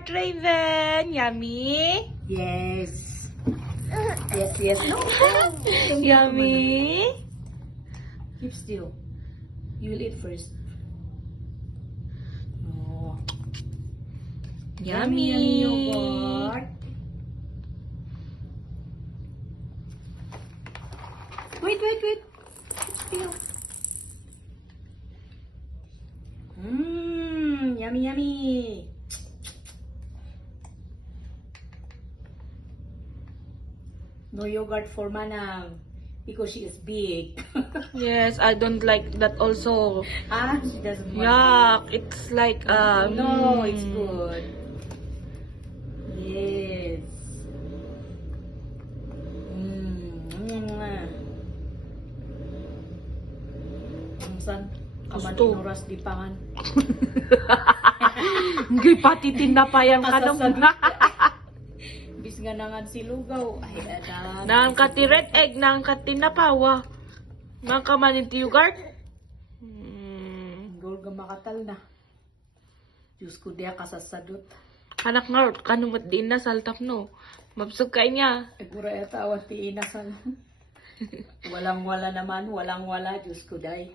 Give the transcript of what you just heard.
yogurt, Raven. Yummy? Yes. Yes. No. Yummy? Keep still. You will eat first. Oh. Yummy. Yogurt. Wait. Keep still. Yummy. No yogurt for Manang because she is big. Yes, I don't like that also. She doesn't want Yuck. It's like, it. No, it's good. Yes. San? Gusto. Kaman oras di pangan. Hindi pati tinapayan ka naman. Bis nga nangan si Lugaw. Ay, adan. Nang kati red egg, nang kati napawa. Nang kamanin ti yogurt. Gol ga makatal na. Diyos ko diya kasasadot. Anak nga, kanumot din na saltap no. Mabsog ka niya. Siguro ito awan ti inasan. Walang wala naman, walang wala. Diyos ko day.